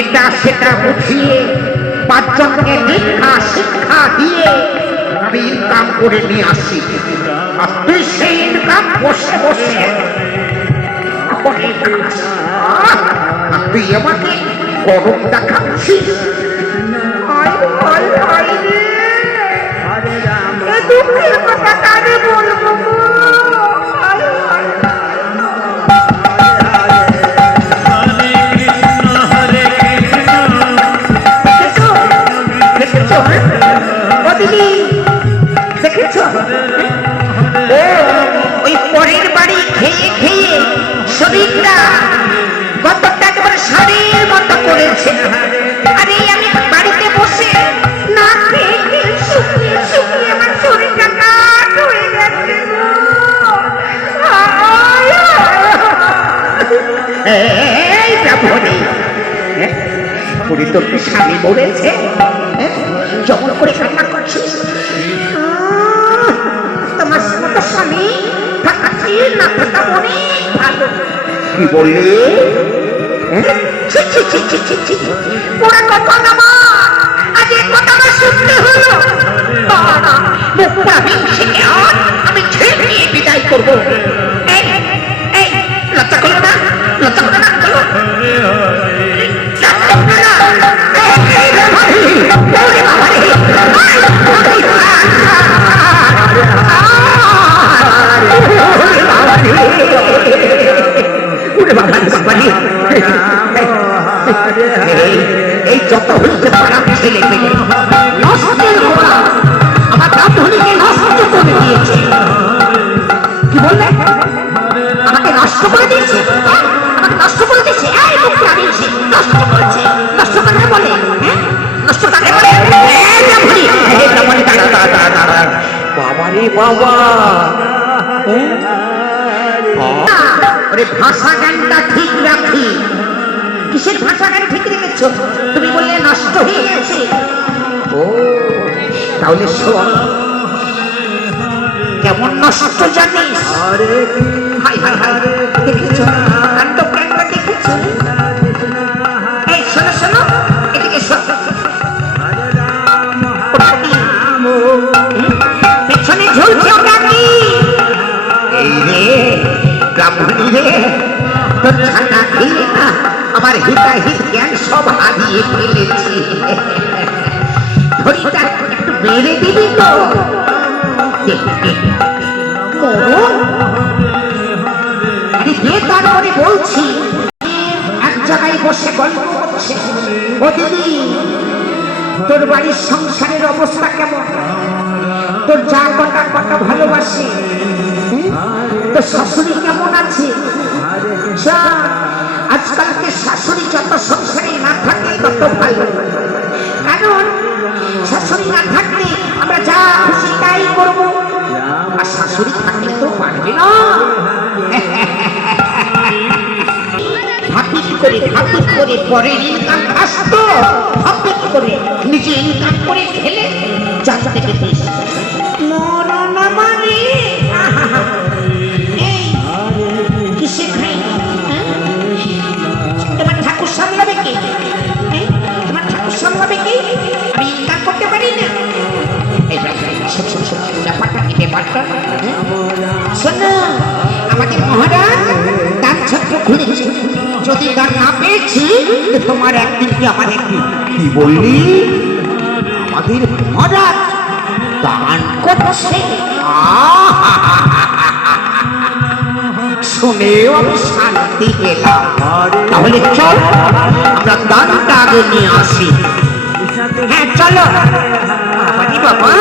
এটা সেটা বুঝিয়ে পাঁচজনকে দীক্ষা শিক্ষা দিয়ে আমি ইনকাম করে নিয়ে আসি, আর তুই সেই ইনকাম বসে বসে তুই আমাকে গরম দেখাচ্ছিস। দুঃখের কথা কারে বলবো, ওই পরের বাড়ি খেয়ে খেয়ে শরীরটা কতটা একেবারে শাড়ির মতো করেছে। আরে আমি বাড়িতে বসে না খেয়ে খেয়ে শুকিয়ে শুকিয়ে আমার শরীরটা কাঠ হয়ে গেছে। এই ব্রাহ্মণী, পুরি তোর স্বামী বলেছে যখন করে কান্না করছিস, তোমার মতো স্বামী থাকাছি না থাকা অনেক ভালো। কি বললে? ওরা কথা না, আজ এই কথা না শুনতে হলো, মুখটা হিংসে আমি ছেড়ে নিয়ে বিদায় করবো। এই লজ্জা করো না, লজ্জা করো না, চলো এই যত হচ্ছে পাড়া ছেলে পেলে নষ্টের গোড়া আমার ব্রাহ্মণীকে নষ্ট করে দিয়েছে। কি বললে? আমাকে নষ্ট করে দিয়েছে, আমাকে নষ্ট করে দিয়েছে। এই মুখ লাগিয়েছে, নষ্ট করেছে। নষ্ট কাকে বলে? নষ্ট কাকে বলে? বাবা রে বাবা, ভাষা জ্ঞানটা ঠিক রাখি। কিসের ভাষা জ্ঞান ঠিক রেখেছ? তুমি বললে নষ্ট হয়ে গেছে। ও তাহলে শোন, কেমন নষ্ট জানিস? হাই হাই হাই, দেখেছ কাণ্ড কাণ্ড দেখেছ? এই শোনো শোনো, এদিকে শোনো, পেছনে ঝুলছে ওটা কি? এই রে ব্রাহ্মণী রে, তোর ছানা খেয়ে না আমার হিতাহিত জ্ঞান সব হারিয়ে ফেলেছি। ধরিটা একটু মেরে দিবি তো? তারপরে বলছি, এক জায়গায় বসে গল্প করছে। ও দিদি, তোর বাড়ির সংসারের অবস্থা কেমন? তোর যা কটা কটা ভালোবাসে, তোর শাশুড়ি কেমন আছে? আজকালকে শাশুড়ি যত সংসারে না থাকে তত ভালো, কারণ শাশুড়ি না থাকলে আমরা যা খুশি তাই করবো, আর শাশুড়ি থাকলে তো পারবে না। হাপিট করে পরে ইনকাম আসতো, হাপিট করে নিজে ইনকাম করে খেলে জায়গা থেকে দিস মরনা মানে কিসে খাই? তোমার ঠাকুর সামলাবে কি? তোমার ঠাকুর সামলাবে কি? আমি ইনকাম করতে পারি না। ব্যাপারটা কি? ব্যাপারটা শোনো, আমাদের মহারাজ দান ছত্র খুলেছে। যদি দান না পেয়েছি তোমার একদিন কি আমার একদিন। কি বললি? আমাদের মহারাজ দান করছে? শুনেও আমি শান্তি পেলাম। তাহলে চল আমরা দানটা আগে নিয়ে আসি। হ্যাঁ চলো বাবা।